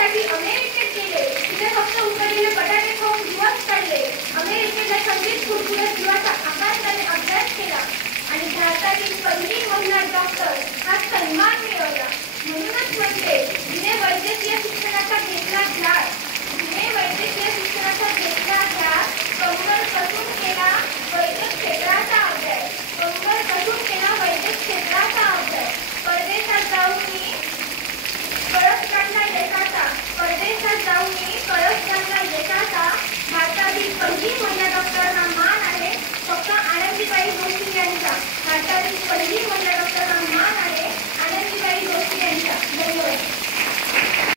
शिक्षणासाठी अमेरिकेत गेले. तिथे फक्त उकडलेले बटाटे खाऊन दिवस काढले. अमेरिकेतल्या थंडीत कुरकुरत जीवाचा आकांताने अभ्यास केला आणि भारतातील पहिली महिला डॉक्टर हा सन्मान मिळवला. म्हणूनच म्हणते, जिने वैद्यकीय शिक्षणाचा घेतला ध्यास, जिने वैद्यकीय शिक्षणाचा घेतला ध्यास, कंबर कसून केला वैद्यक क्षेत्राचा अभ्यास, कंबर कसून केला वैद्यक क्षेत्राचा अभ्यास. परदेशात जाऊन कळस काढला यशाचा, परदेशात जाऊन कळस काढला यशाचा. भारतातील पहिली महिला डॉक्टर हा मान आहे फक्त आनंदीबाई जोशी यांचा. भारतातील पहिली